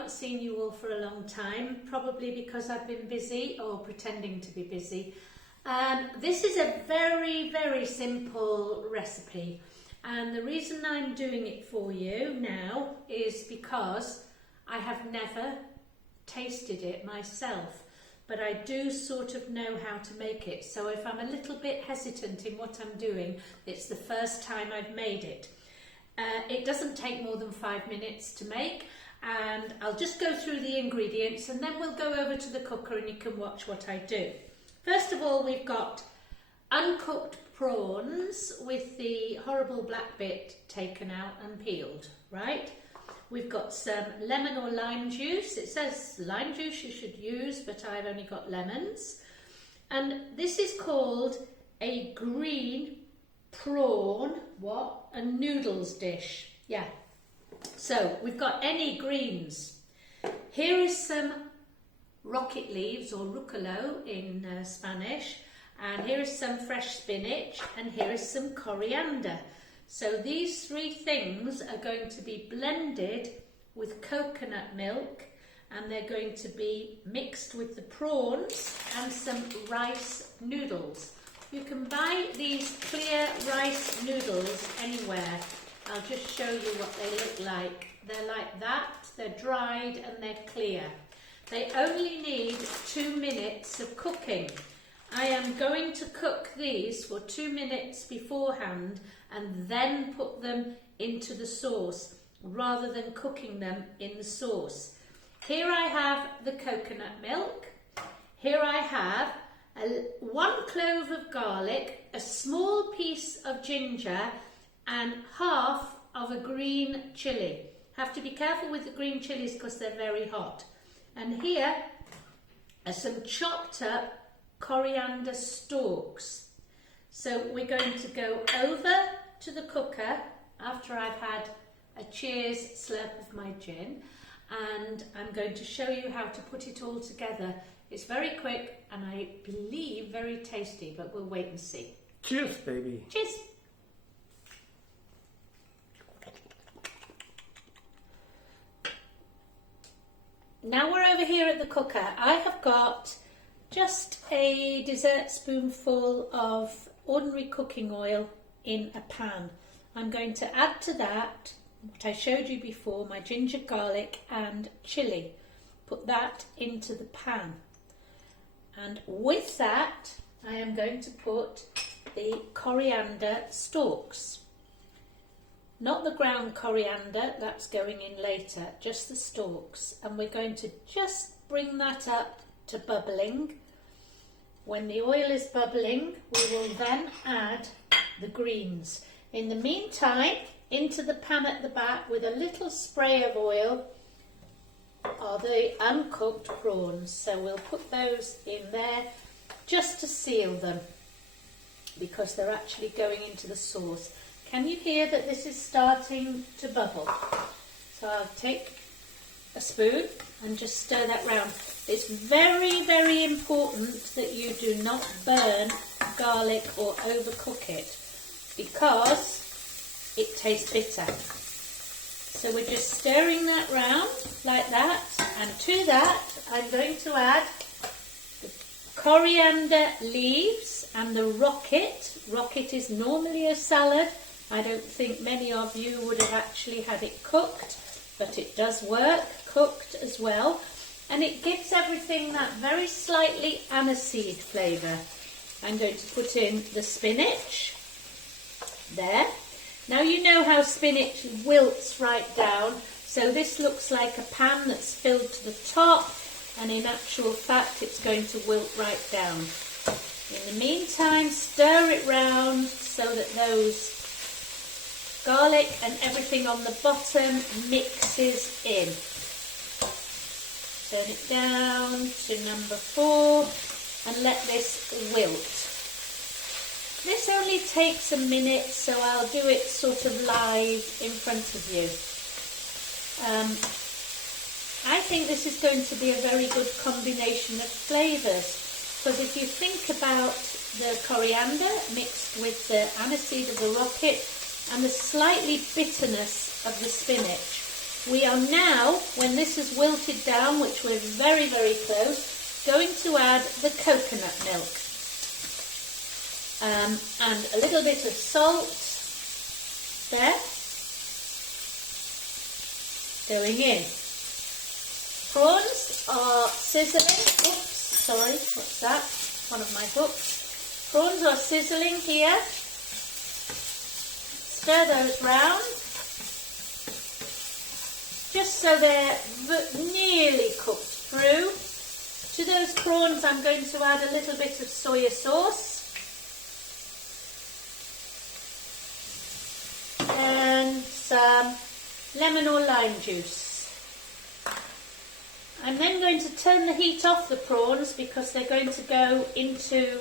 not seen you all for a long time, probably because I've been busy or pretending to be busy. This is a very, very simple recipe, and the reason I'm doing it for you now is because I have never tasted it myself, but I do sort of know how to make it. So if I'm a little bit hesitant in what I'm doing, it's the first time I've made it. It doesn't take more than 5 minutes to make, and I'll just go through the ingredients and then we'll go over to the cooker and you can watch what I do. First of all, we've got uncooked prawns with the horrible black bit taken out and peeled, right? We've got some lemon or lime juice. It says lime juice you should use, but I've only got lemons. And this is called a green prawn, a noodles dish. Yeah. So we've got any greens. Here is some rocket leaves, or rucolo in Spanish, and here is some fresh spinach, and here is some coriander. So these three things are going to be blended with coconut milk, and they're going to be mixed with the prawns and some rice noodles. You can buy these clear rice noodles anywhere. I'll just show you what they look like. They're like that, they're dried and they're clear. They only need 2 minutes of cooking. I am going to cook these for 2 minutes beforehand and then put them into the sauce rather than cooking them in the sauce. Here I have the coconut milk. Here I have 1 clove of garlic, a small piece of ginger and half of a green chilli. Have to be careful with the green chillies because they're very hot. And here are some chopped up coriander stalks. So we're going to go over to the cooker after I've had a cheers slurp of my gin, and I'm going to show you how to put it all together. It's very quick and I believe very tasty, but we'll wait and see. Cheers, baby. Cheers. Now we're over here at the cooker. I have got just a dessert spoonful of ordinary cooking oil in a pan. I'm going to add to that what I showed you before, my ginger, garlic and chilli. Put that into the pan. And with that, I am going to put the coriander stalks. Not the ground coriander, that's going in later, just the stalks. And we're going to just bring that up to bubbling. When the oil is bubbling, we will then add the greens. In the meantime, into the pan at the back with a little spray of oil are the uncooked prawns. So we'll put those in there just to seal them because they're actually going into the sauce. Can you hear that this is starting to bubble? So I'll take a spoon and just stir that round. It's very, very important that you do not burn garlic or overcook it because it tastes bitter. So we're just stirring that round like that, and to that I'm going to add the coriander leaves and the rocket. Rocket is normally a salad. I don't think many of you would have actually had it cooked, but it does work cooked as well. And it gives everything that very slightly aniseed flavour. I'm going to put in the spinach. There. Now you know how spinach wilts right down, so this looks like a pan that's filled to the top, and in actual fact it's going to wilt right down. In the meantime, stir it round so that those garlic and everything on the bottom mixes in. Turn it down to number 4 and let this wilt. This only takes a minute, so I'll do it sort of live in front of you. I think this is going to be a very good combination of flavours, because if you think about the coriander mixed with the aniseed of the rocket and the slightly bitterness of the spinach, We are now, when this is wilted down, which we're very, very close, going to add the coconut milk. And a little bit of salt there, going in. Prawns are sizzling. Oops, sorry, what's that? One of my hooks. Prawns are sizzling here. Stir those round, just so they're nearly cooked through. To those prawns I'm going to add a little bit of soy sauce. And some lemon or lime juice. I'm then going to turn the heat off the prawns because they're going to go into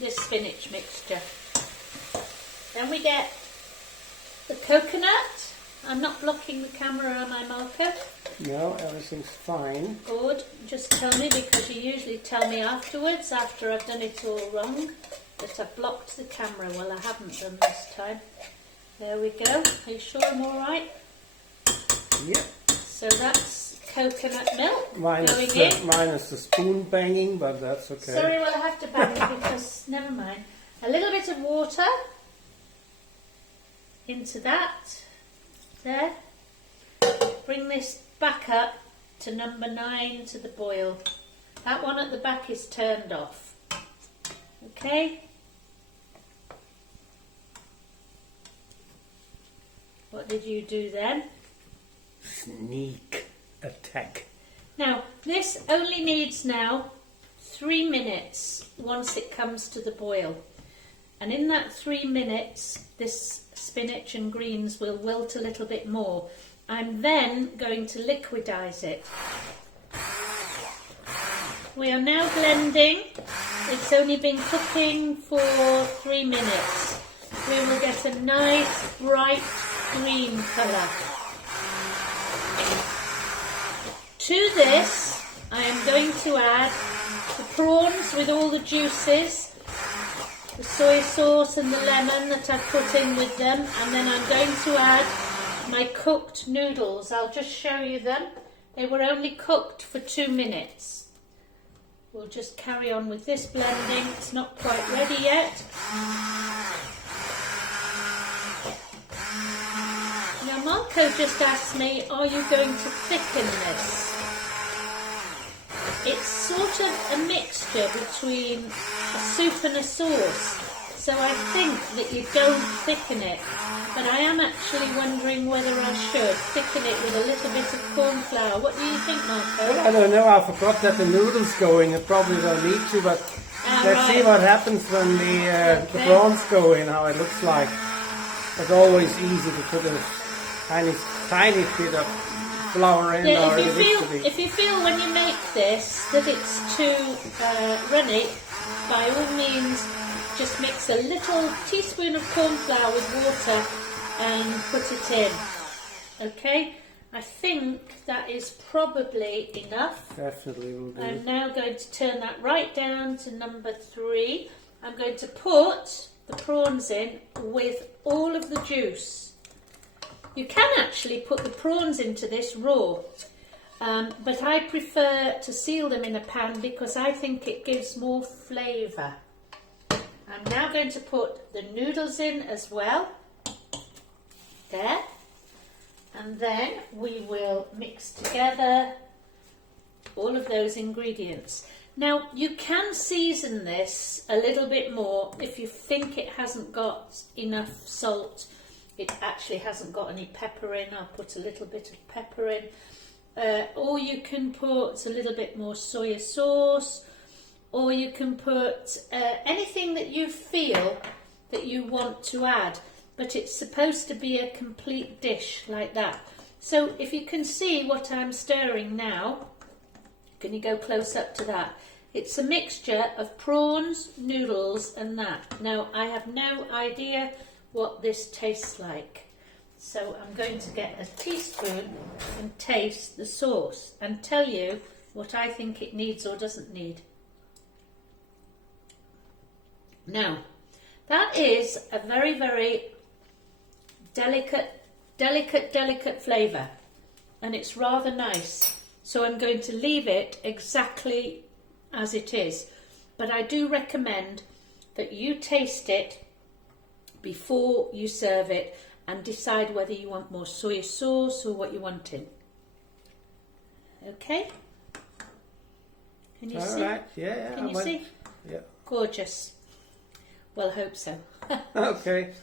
this spinach mixture. Then we get the coconut. I'm not blocking the camera, am I, Marco? No, everything's fine. Good. Just tell me, because you usually tell me afterwards, after I've done it all wrong, that I've blocked the camera. Well, I haven't done this time. There we go. Are you sure I'm all right? Yep. So that's coconut milk Minus the spoon banging, but that's okay. Sorry, well, I have to bang it because, never mind. A little bit of water into that. There. Bring this back up to number 9 to the boil. That one at the back is turned off. Okay. What did you do then? Sneak attack. Now, this only needs now 3 minutes once it comes to the boil. And in that 3 minutes, this spinach and greens will wilt a little bit more. I'm then going to liquidize it. We are now blending. It's only been cooking for 3 minutes. We will get a nice bright green colour. To this, I am going to add the prawns with all the juices, the soy sauce and the lemon that I've put in with them, and then I'm going to add my cooked noodles. I'll just show you them. They were only cooked for 2 minutes. We'll just carry on with this blending. It's not quite ready yet. Now Marco just asked me, are you going to thicken this? It's sort of a mixture between a soup and a sauce, so I think that you don't thicken it, but I am actually wondering whether I should thicken it with a little bit of corn flour. What do you think, Marco? Well, I don't know, I forgot that the noodles go in. You probably don't need to, but let's see what happens when the prawns go in, how it looks like. It's always easy to put a tiny bit of flour in. Yeah, if you feel when you make this that it's too runny, by all means just mix a little teaspoon of corn flour with water and put it in. Okay, I think that is probably enough. Definitely will do. I'm now going to turn that right down to number 3. I'm going to put the prawns in with all of the juice. You can actually put the prawns into this raw, but I prefer to seal them in a pan because I think it gives more flavour. I'm now going to put the noodles in as well, there, and then we will mix together all of those ingredients. Now you can season this a little bit more if you think it hasn't got enough salt. It actually hasn't got any pepper in. I'll put a little bit of pepper in. Or you can put a little bit more soy sauce. Or you can put anything that you feel that you want to add. But it's supposed to be a complete dish like that. So if you can see what I'm stirring now, can you go close up to that? It's a mixture of prawns, noodles and that. Now I have no idea what this tastes like, so I'm going to get a teaspoon and taste the sauce and tell you what I think it needs or doesn't need. Now that is a very, very delicate flavour. and it's rather nice. So I'm going to leave it exactly as it is. But I do recommend that you taste it before you serve it and decide whether you want more soy sauce or what you want in. Okay? Can you see? All right, yeah. Can you see? Yeah. Gorgeous. Well, I hope so. Okay.